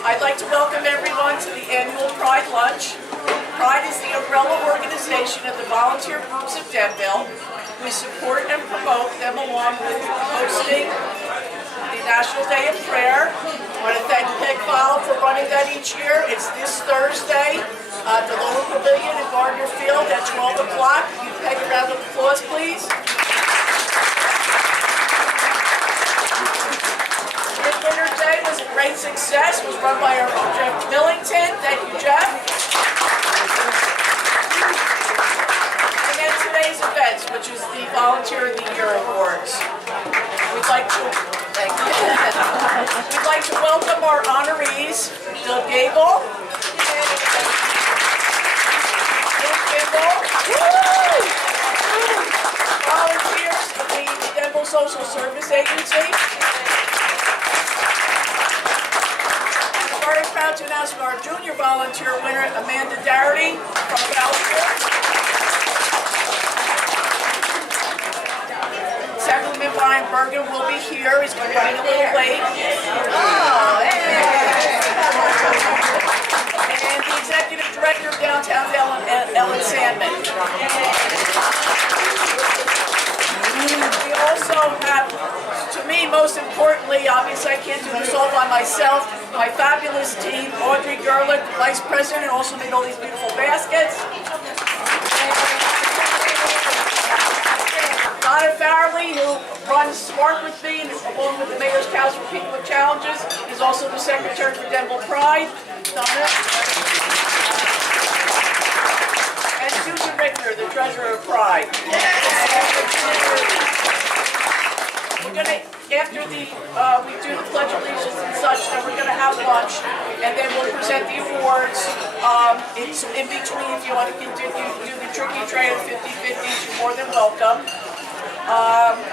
I'd like to welcome everyone to the annual Pride Lunch. Pride is the umbrella organization of the volunteer groups of Denville. We support and promote them along with hosting the National Day of Prayer. I want to thank Peg Fowler for running that each year. It's this Thursday at the Lower Pavilion in Gardner Field at 12 o'clock. You Peg a round of applause, please. Winter Day was a great success. It was run by our own Jeff Millington. Thank you, Jeff. And then today's events, which is the Volunteer of the Year Awards. We'd like to welcome our honorees, R Gimble, R Gimble, volunteers of the Denville Social Service Agency. Very proud to announce our junior volunteer winner, Amanda Darity from Bellevue. Secondman Brian Bergen will be here. He's going to be running a little late. Oh, hey. And the executive director of Downtown Ellen Sandman. We also have, to me, most importantly, obviously I can't do this all by myself, my fabulous team, Audrey Gerlich, Vice President, also made all these beautiful baskets. Donna Farley, who runs Spark with me, and along with the Mayor's Council for People with Challenges, is also the Secretary for Denville Pride. Donna. And Susan Richter, the Treasurer of Pride. We're going to, after we do the Pledge of Allegiance and such, then we're going to have lunch, and then we'll present the awards. It's in between, if you want to continue to do the tricky trade of 50/50s, you're more than welcome.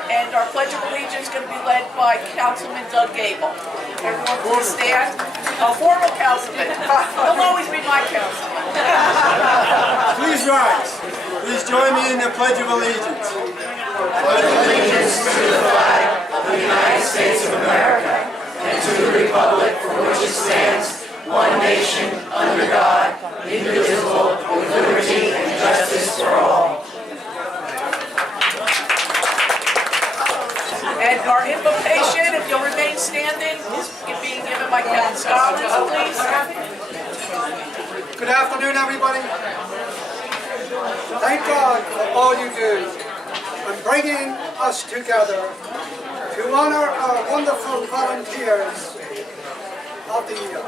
And our Pledge of Allegiance is going to be led by Councilman R Gimble. Everyone please stand. A formal councilman. He'll always be my councilman. Please rise. Please join me in the Pledge of Allegiance. Pledge allegiance to the flag of the United States of America and to the republic for which it stands, one nation, under God, indivisible, with liberty and justice for all. And our invocation, if you'll remain standing, is being given by Kevin Scholars, please. Good afternoon, everybody. Thank God for all you do and bringing us together to honor our wonderful volunteers of the year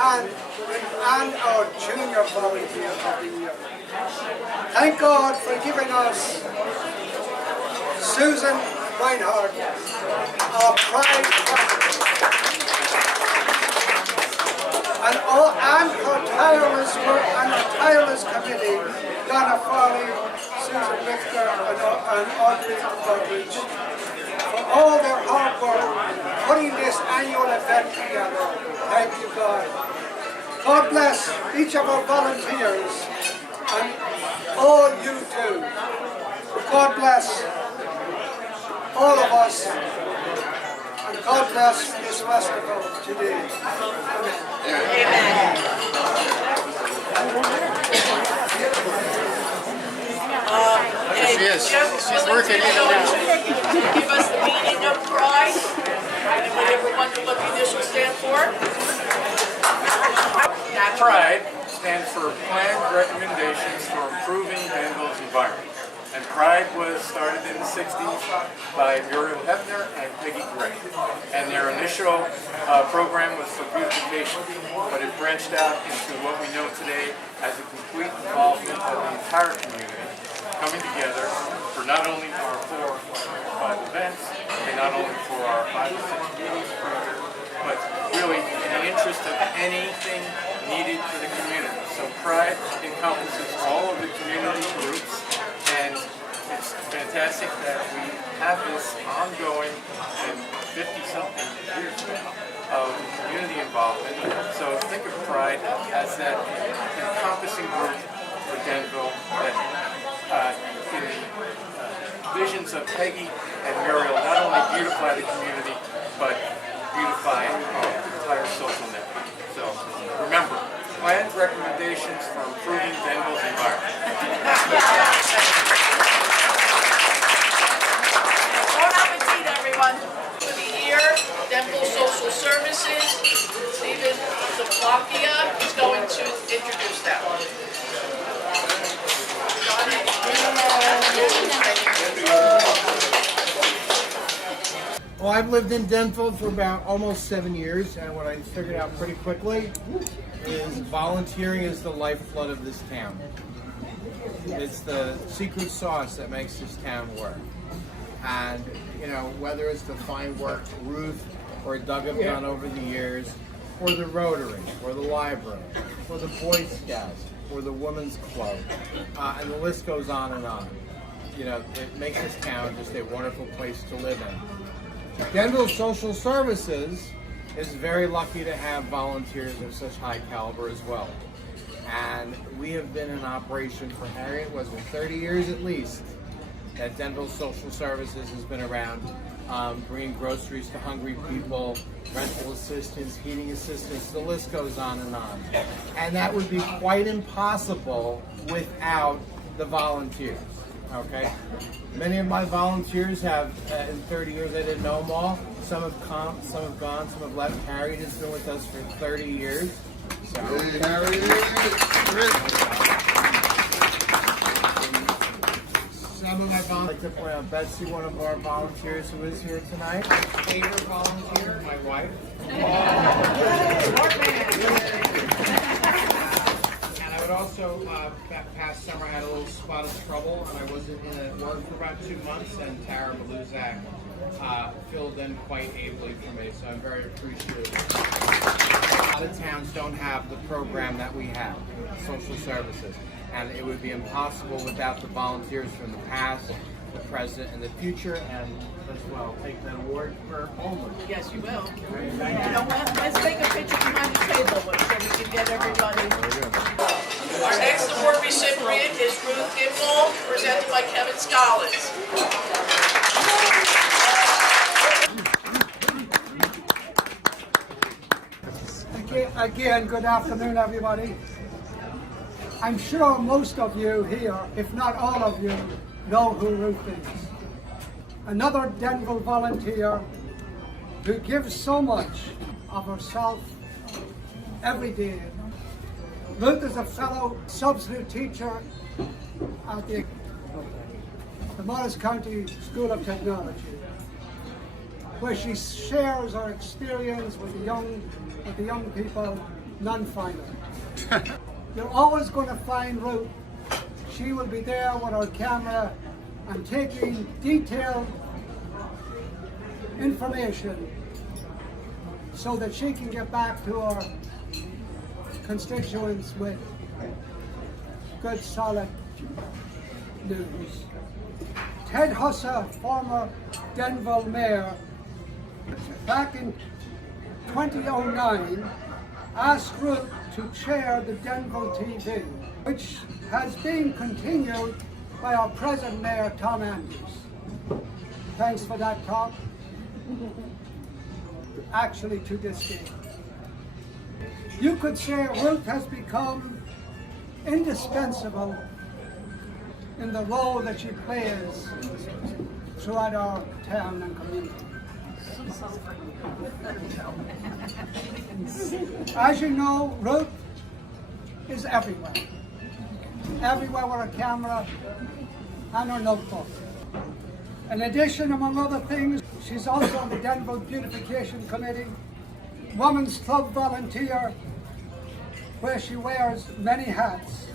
and our junior volunteers of the year. Thank God for giving us Susan Reinhardt, our Pride President, and her tireless work and her tireless committee, Donna Farley, Susan Richter, and Audrey Gerlich, for all their hard work putting this annual event together. Thank you, God. God bless each of our volunteers and all you do. God bless all of us, and God bless this festival today. Amen. She's working. Give us the meaning of Pride. Anybody ever wonder what the initials stand for? Pride stands for Planned Recommendations for Improving Denville's Environment. And Pride was started in the 60s by Muriel Hefner and Peggy Gray. And their initial program was for beautification, but it branched out into what we know today as a complete involvement of the entire community, coming together for not only our 4 or 5 events, and not only for our 5 or 6 meetings per year, but really in the interest of anything needed for the community. So Pride encompasses all of the community groups, and it's fantastic that we have this ongoing and 50-something years now of community involvement. So think of Pride as that encompassing group for Denville that in the visions of Peggy and Muriel not only beautify the community, but beautifying our entire social network. So remember, planned recommendations for improving Denville's environment. Bon appetit, everyone. For the year, Denville Social Services, Stephen Zaplakia is going to introduce that one. Well, I've lived in Denville for about almost 7 years, and what I figured out pretty quickly is volunteering is the lifeblood of this town. It's the secret sauce that makes this town work. And, you know, whether it's the fine work Ruth or Doug have done over the years, or the Rotary, or the library, or the Boy Scouts, or the Women's Club, and the list goes on and on. You know, it makes this town just a wonderful place to live in. Denville Social Services is very lucky to have volunteers of such high caliber as well. And we have been in operation for, Harriet, was it 30 years at least, that Denville Social Services has been around, bringing groceries to hungry people, rental assistance, heating assistance, the list goes on and on. And that would be quite impossible without the volunteers, okay? Many of my volunteers have, in 30 years, I didn't know them all. Some have come, some have gone, some have left. Harriet has been with us for 30 years. So, Hey, Harriet. some of my volunteers, I'd like to point out Betsy, one of our volunteers who is here tonight. Tater volunteer, my wife. And I would also, that past summer, I had a little spot of trouble, and I wasn't in at work for about 2 months, and Tara Maluzak filled in quite ably for me, so I'm very appreciative. A lot of towns don't have the program that we have, social services, and it would be impossible without the volunteers from the past, the present, and the future, and as well, take that award for Olin. Yes, you will. Thank You you. know what? Let's take a picture behind the table so we can get everybody. Our next award recipient is Ruth Gimble, presented by Kevin Scholars. Again, good afternoon, everybody. I'm sure most of you here, if not all of you, know who Ruth is. Another Denville volunteer who gives so much of herself every day. Ruth is a fellow substitute teacher at the Morris County School of Technology, where she shares her experience with the young people non-final. You're always going to find Ruth. She will be there with her camera and taking detailed information so that she can get back to her constituents with good, solid news. Ted Hussa, former Denville mayor, back in 2009, asked Ruth to chair the Denville TV, which has been continued by our present mayor, Tom Andrews. Thanks for that, Tom. Actually, to this day. You could say Ruth has become indispensable in the role that she plays throughout our town and community. As you know, Ruth is everywhere. Everywhere with a camera and her notebook. In addition, among other things, she's also on the Denville Beautification Committee, Women's Club volunteer, where she wears many hats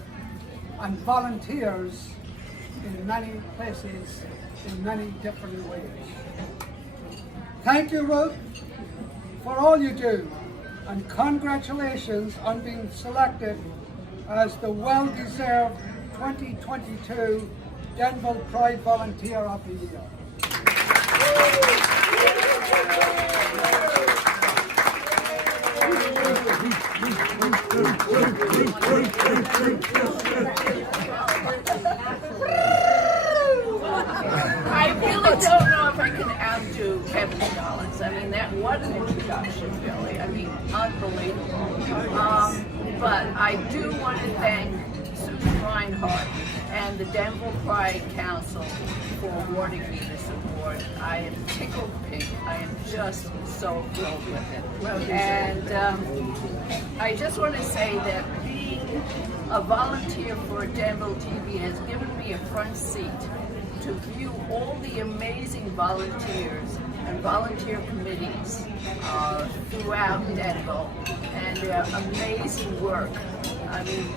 and volunteers in many places, in many different ways. Thank you, Ruth, for all you do, and congratulations on being selected as the well-deserved 2022 Denville Pride Volunteer of the Year. I really don't know if I can outdo Kevin Scholars. mean, what an introduction, really. I mean, unbelievable. But I do want to thank Susan Reinhardt and the Denville Pride Council for awarding me this award. I am tickled pink. I am just so thrilled with it. And I just want to say that being a volunteer for Denville TV has given me a front seat to view all the amazing volunteers and volunteer committees throughout Denville and their amazing work. I mean,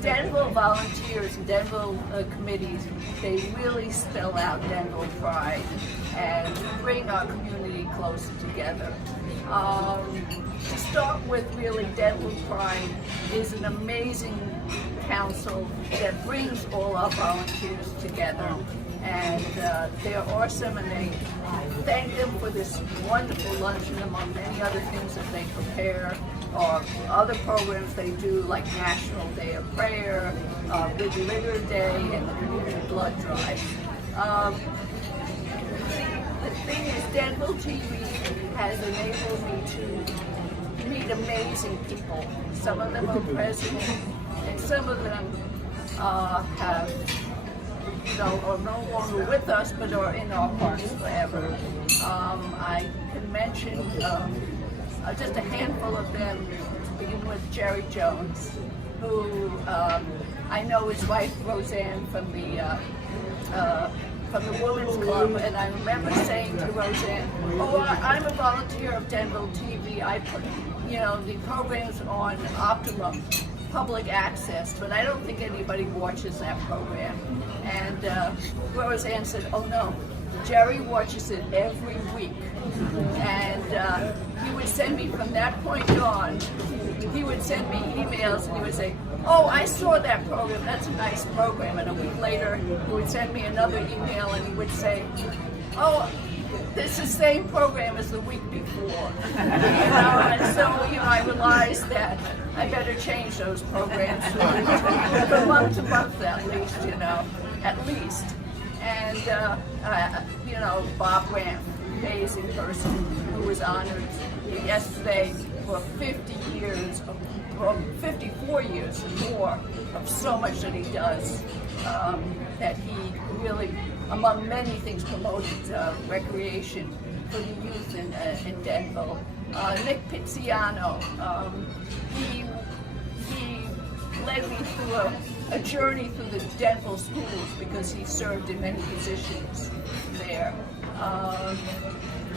Denville volunteers and Denville committees, they really spell out Denville pride and bring our community closer together. To start with, really, Denville Pride is an amazing council that brings all our volunteers together, and they're awesome, and they thank them for this wonderful luncheon among many other things that they prepare, or other programs they do like National Day of Prayer, Big Litter Day, and the Community Blood Drive. The thing is, Denville TV has enabled me to meet amazing people. Some of them are president, and some of them have, are no longer with us, but are in our hearts forever. I can mention just a handful of them, to begin with Jerry Jones, who I know his wife Roseanne from the Women's Club, and I remember saying to Roseanne, "Oh, I'm a volunteer of Denville TV. I put, the programs on Optimum public access, but I don't think anybody watches that program." And Roseanne said, "Oh no, Jerry watches it every week." And he would send me, from that point on, he would send me emails and he would say, "Oh, I saw that program, that's a nice program." And a week later, he would send me another email and he would say, "Oh, it's the same program as the week before." And so, I realized that I better change those programs from month to month at least. And, Bob Grant, amazing person, who was honored yesterday for 54 years and more of so much that he does, that he really, among many things, promoted recreation for the youth in Denville. Nick Pizziano, he led me through a journey through the Denville schools because he served in many positions there.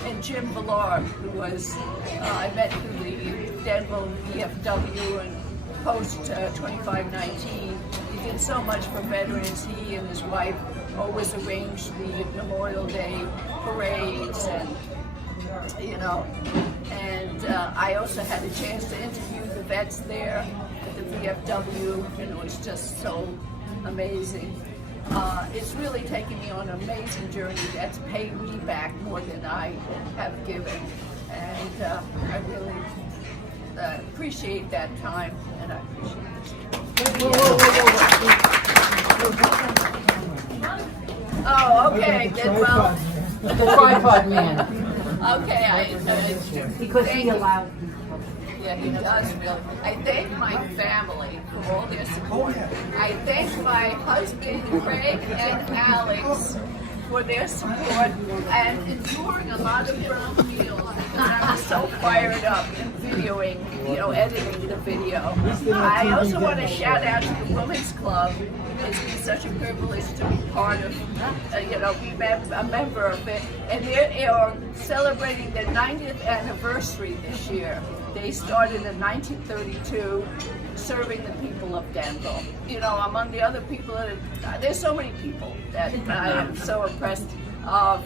And Jim Villard, who was, I met through the Denville VFW and post 2519. He did so much for veterans. He and his wife always arranged the Memorial Day parades, and I also had a chance to interview the vets there at the VFW, and it was just so amazing. It's really taken me on an amazing journey that's paid me back more than I have given, and I really appreciate that time, and I appreciate this. Oh, okay, then, well, The tripod man. okay, Because he allowed. yeah, he does really. I thank my family for all their support. I thank my husband, Craig, and Alex for their support and enduring a lot of brown meals. I was so fired up in videoing, editing the video. I also want to shout out to the Women's Club. It's been such a privilege to be part of, be a member of it. And they are celebrating their 90th anniversary this year. They started in 1932, serving the people of Denville. Among the other people, there's so many people that I am so impressed.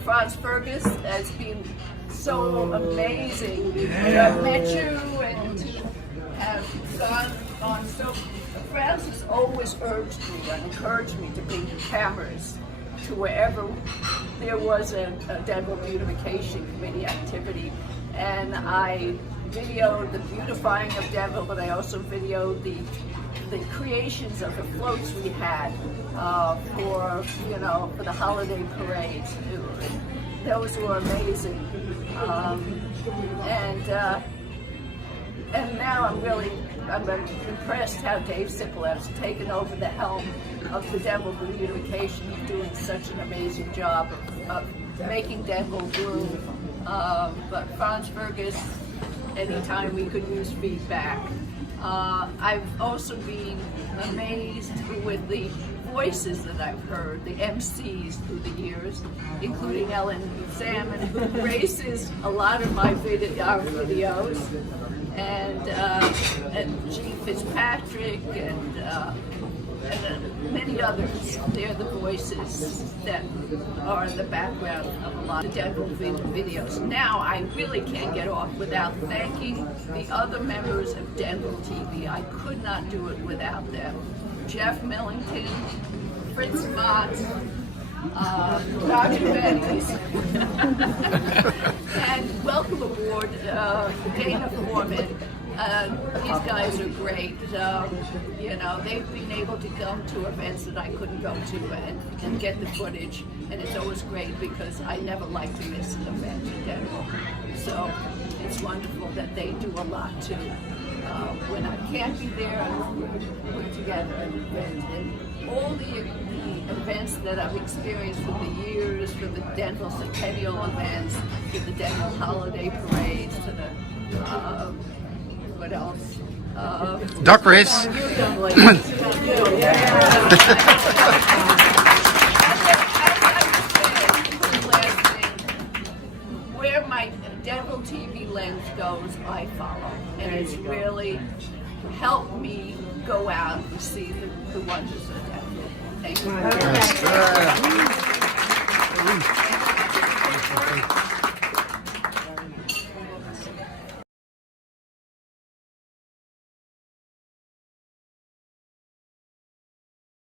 Franz Fergus has been so amazing. I've met you and have gone so. Franz has always urged me and encouraged me to bring cameras to wherever there was a Denville Beautification Committee activity. And I videoed the beautifying of Denville, but I also videoed the creations of the floats we had for the holiday parades. Those were amazing. And now I'm impressed how Dave Sippelev's taken over the helm of the Denville Communication. He's doing such an amazing job of making Denville bloom. But Franz Fergus, anytime we could use feedback. I've also been amazed with the voices that I've heard, the MCs through the years, including Ellen Salmon, who graces a lot of our videos, and Gene Fitzpatrick, and many others. They're the voices that are in the background of a lot of Denville videos. Now, I really can't get off without thanking the other members of Denville TV. I could not do it without them. Jeff Millington, Fritz Mott, Dr. Benny's, and welcome aboard Dana Foreman. These guys are great. You know, they've been able to come to events that I couldn't go to and get the footage, and it's always great because I never like to miss an event in Denver. So it's wonderful that they do a lot too. When I can't be there, I put together an event, and all the events that I've experienced for the years, for the Denville Centennial events, to the Denville Holiday Parades, to the what else? Duck race. Where my Denville TV lens goes, I follow, and it's really helped me go out and see the wonders of Denville. Thank you.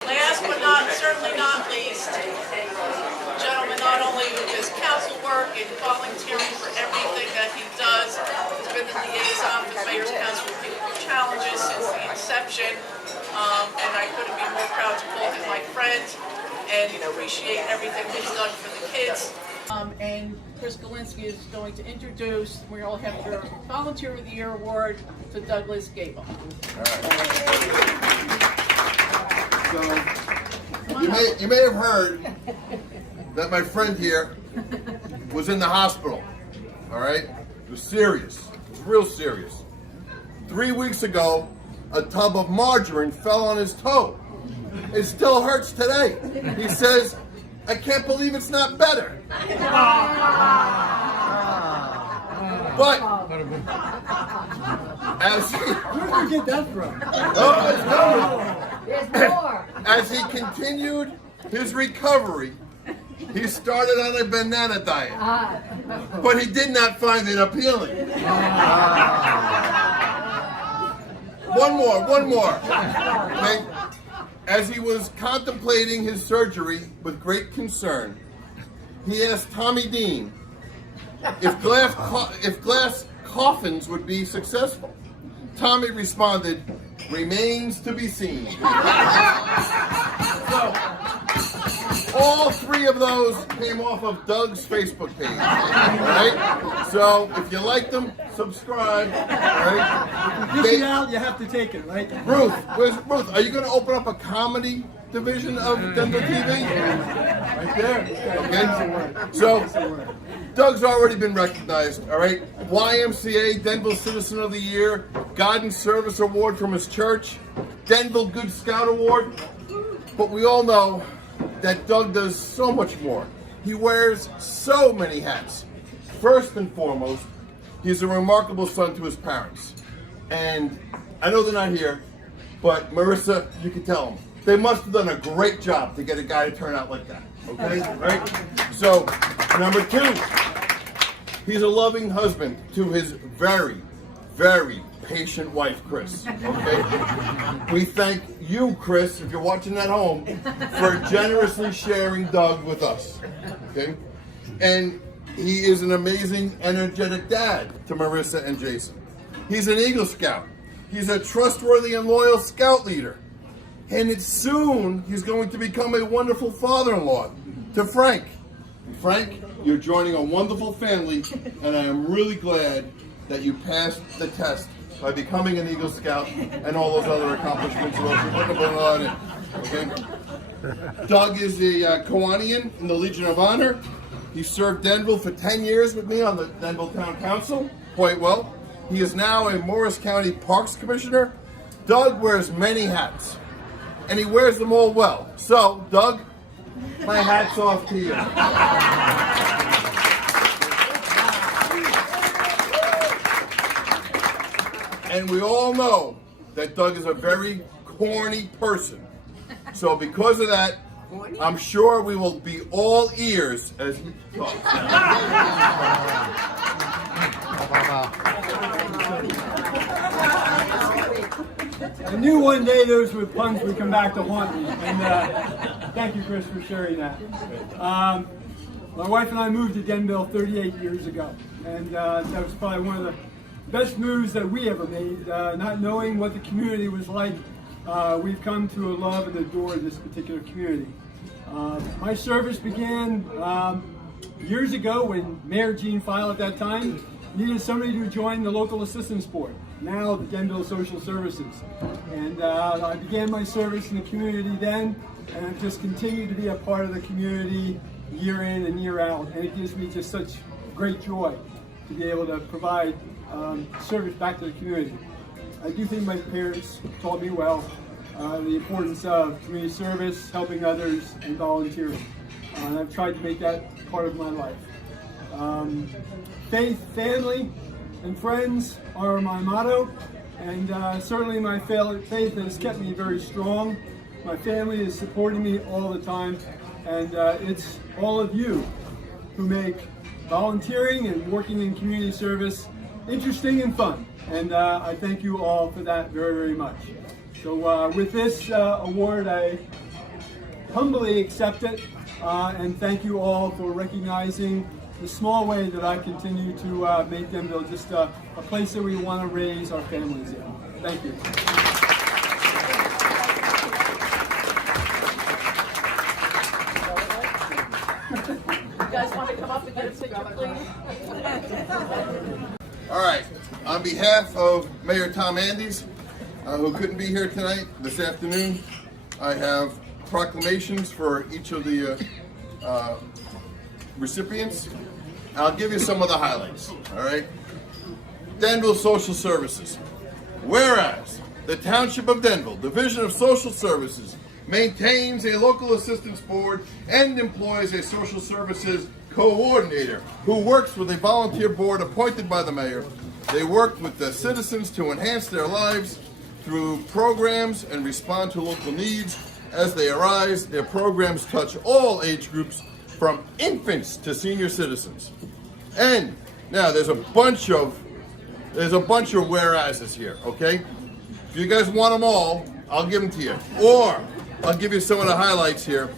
Last but certainly not least, gentleman, not only with his council work and volunteering for everything that he does, he's been the liaison with the Mayor's Council for People with Challenges since the inception, and I couldn't be more proud to call him my friend and appreciate everything he's done for the kids. And Chris Galinsky is going to introduce, we all have your Volunteer of the Year award to Douglas Gable. So, you may have heard that my friend here was in the hospital, all right? It was serious, it was real serious. 3 weeks ago, a tub of margarine fell on his toe. It still hurts today. He says, I can't believe it's not better. But, as he... Where did you get that from? There's more. As he continued his recovery, he started on a banana diet, but he did not find it appealing. One more. Okay? As he was contemplating his surgery with great concern, he asked Tommy Dean if glass coffins would be successful. Tommy responded, remains to be seen. So, all three of those came off of Doug's Facebook page. Right? So, if you like them, subscribe. Right? If you dish it out, you have to take it, right? Ruth, Ruth, are you going to open up a comedy division of Denville TV? Right there. Okay. So, Doug's already been recognized, all right? YMCA Denville Citizen of the Year, Guidance Service Award from his church, Denville Good Scout Award. But we all know that Doug does so much more. He wears so many hats. First and foremost, he's a remarkable son to his parents. And I know they're not here, but Marissa, you can tell them. They must have done a great job to get a guy to turn out like that, okay? Right? So, number two, he's a loving husband to his very, very patient wife, Chris, okay? We thank you, Chris, if you're watching at home, for generously sharing Doug with us, okay? And he is an amazing, energetic dad to Marissa and Jason. He's an Eagle Scout. He's a trustworthy and loyal Scout leader. And soon, he's going to become a wonderful father-in-law to Frank. Frank, You're joining a wonderful family, and I am really glad that you passed the test by becoming an Eagle Scout and all those other accomplishments. Okay? Doug is a Kiwanian in the Legion of Honor. He served Denville for 10 years with me on the Denville Town Council, quite well. He is now a Morris County Parks Commissioner. Doug wears many hats, and he wears them all well. So, Doug, my hat's off to you. And we all know that Doug is a very corny person. So because of that, I'm sure we will be all ears as he talks. I knew one day those were puns would come back to haunt me, and thank you, Chris, for sharing that. My wife and I moved to Denville 38 years ago, and that was probably one of the best moves that we ever made, not knowing what the community was like. We've come to love and adore this particular community. My service began years ago when Mayor Gene File at that time needed somebody to join the local assistance board, now the Denville Social Services. And I began my service in the community then, and I've just continued to be a part of the community year in and year out. And it gives me just such great joy to be able to provide service back to the community. I do think my parents taught me well the importance of community service, helping others, and volunteering. And I've tried to make that part of my life. Faith, family, and friends are my motto, and certainly my faith has kept me very strong. My family is supporting me all the time, and it's all of you who make volunteering and working in community service interesting and fun. And I thank you all for that very, very much. So with this award, I humbly accept it, and thank you all for recognizing the small way that I continue to make Denville just a place that we want to raise our families in. Thank you. You guys want to come up and get a picture, please? All right. On behalf of Mayor Tom Andes, who couldn't be here tonight, this afternoon, I have proclamations for each of the recipients. I'll give you some of the highlights, all right? Denville Social Services. Whereas the Township of Denville Division of Social Services maintains a local assistance board and employs a social services coordinator who works with a volunteer board appointed by the mayor. They work with the citizens to enhance their lives through programs and respond to local needs as they arise. Their programs touch all age groups from infants to senior citizens. And now there's a bunch of whereases here, okay? If you guys want them all, I'll give them to you. Or I'll give you some of the highlights here.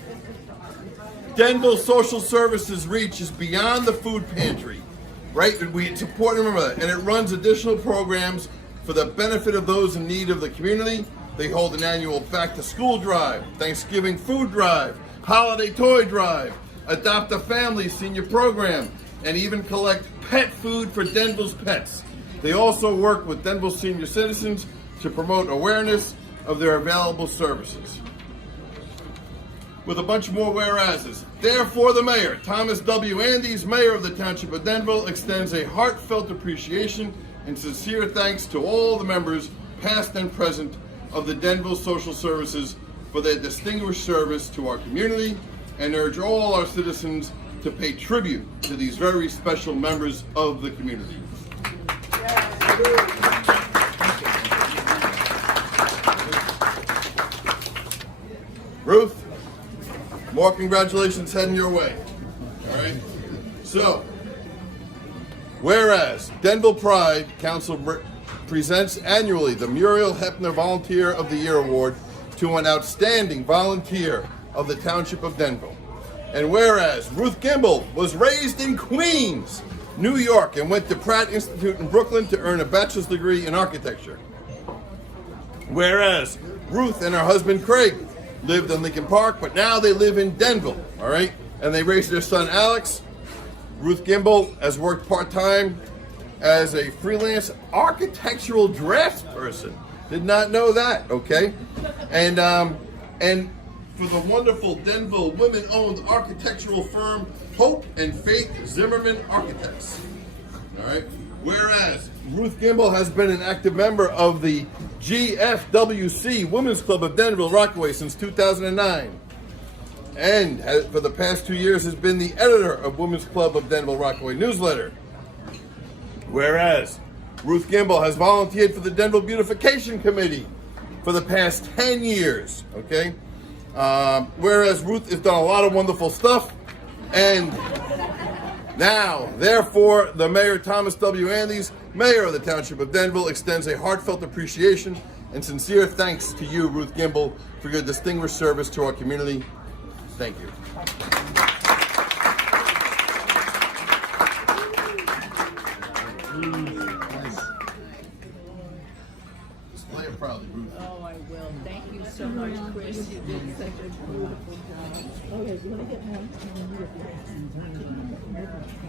Denville Social Services reach is beyond the food pantry, right? It's important to remember that. And it runs additional programs for the benefit of those in need of the community. They hold an annual back to school drive, Thanksgiving food drive, holiday toy drive, adopt a family senior program, and even collect pet food for Denville's pets. They also work with Denville senior citizens to promote awareness of their available services. With a bunch more whereases. Therefore, the mayor, Thomas W. Andes, mayor of the Township of Denville, extends a heartfelt appreciation and sincere thanks to all the members, past and present, of the Denville Social Services for their distinguished service to our community, and urge all our citizens to pay tribute to these very special members of the community. Ruth, more congratulations heading your way. All right. So, whereas Denville Pride Council presents annually the Muriel Hepner Volunteer of the Year Award to an outstanding volunteer of the Township of Denville. And whereas Ruth Gimble was raised in Queens, New York, and went to Pratt Institute in Brooklyn to earn a bachelor's degree in architecture. Whereas Ruth and her husband Craig lived in Lincoln Park, but now they live in Denville, all right? And they raised their son Alex Ruth Gimble has worked part-time as a freelance architectural draftsperson. Did not know that, okay? And for the wonderful Denville women-owned architectural firm Hope and Faith Zimmerman Architects. All right. Whereas Ruth Gimble has been an active member of the GFWC Women's Club of Denville Rockaway since 2009. And for the past 2 years has been the editor of Women's Club of Denville Rockaway newsletter. Whereas Ruth Gimble has volunteered for the Denville Beautification Committee for the past 10 years, okay? Whereas Ruth has done a lot of wonderful stuff, and now, therefore, the Mayor Thomas W. Andes, Mayor of the Township of Denville, extends a heartfelt appreciation and sincere thanks to you, Ruth Gimble, for your distinguished service to our community. Thank you. Display it proudly, Ruth. Oh, I will. Thank you so much, Chris. You did such a beautiful job.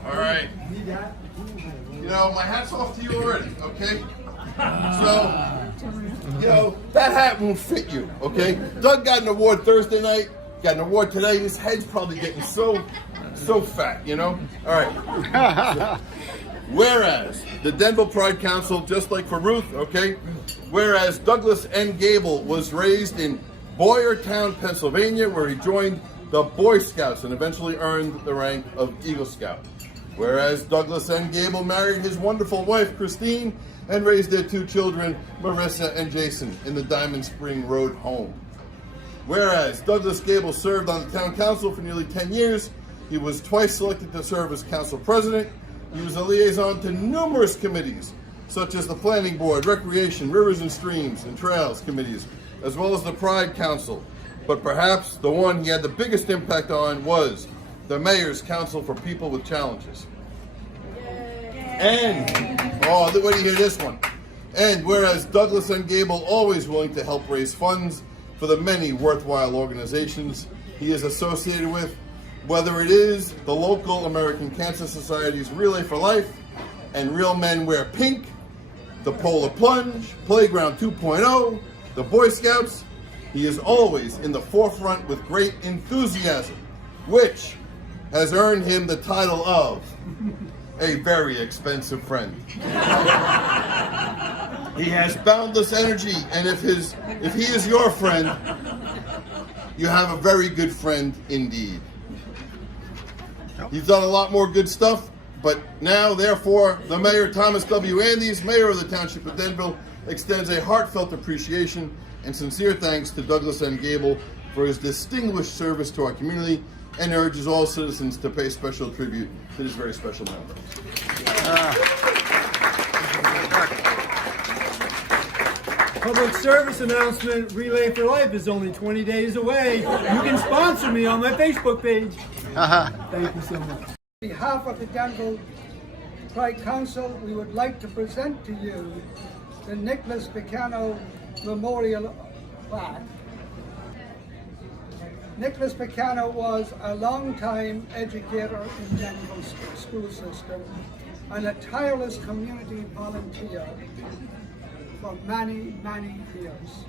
All right. You know, my hat's off to you already, okay? So, you know, that hat won't fit you, okay? Doug got an award Thursday night, got an award today. His head's probably getting so fat, you know? All right. Whereas the Denville Pride Council, just like for Ruth, okay? Whereas Douglas N. Gable was raised in Boyertown, Pennsylvania, where he joined the Boy Scouts and eventually earned the rank of Eagle Scout. Whereas Douglas N. Gable married his wonderful wife, Christine, and raised their 2 children, Marissa and Jason, in the Diamond Spring Road home. Whereas Douglas Gable served on the town council for nearly 10 years, he was twice selected to serve as council president. He was a liaison to numerous committees, such as the Planning Board, Recreation, Rivers and Streams, and Trails committees, as well as the Pride Council. But perhaps the one he had the biggest impact on was the Mayor's Council for People with Challenges. And, wait till you hear this one. And whereas Douglas N. Gable always willing to help raise funds for the many worthwhile organizations he is associated with, whether it is the local American Cancer Society's Relay for Life and Real Men Wear Pink, the Polar Plunge, Playground 2.0, the Boy Scouts, he is always in the forefront with great enthusiasm, which has earned him the title of a very expensive friend. He has boundless energy, and if he is your friend, you have a very good friend indeed. He's done a lot more good stuff, but now, therefore, the Mayor Thomas W. Andes, Mayor of the Township of Denville, extends a heartfelt appreciation and sincere thanks to Douglas N. Gable for his distinguished service to our community, and urges all citizens to pay special tribute to this very special member. Public service announcement, Relay for Life is only 20 days away. You can sponsor me on my Facebook page. Thank you so much. On behalf of the Denville Pride Council, we would like to present to you the Nicholas Picano Memorial Plaque. Nicholas Picano was a long-time educator in Denville's school system and a tireless community volunteer for many, many years.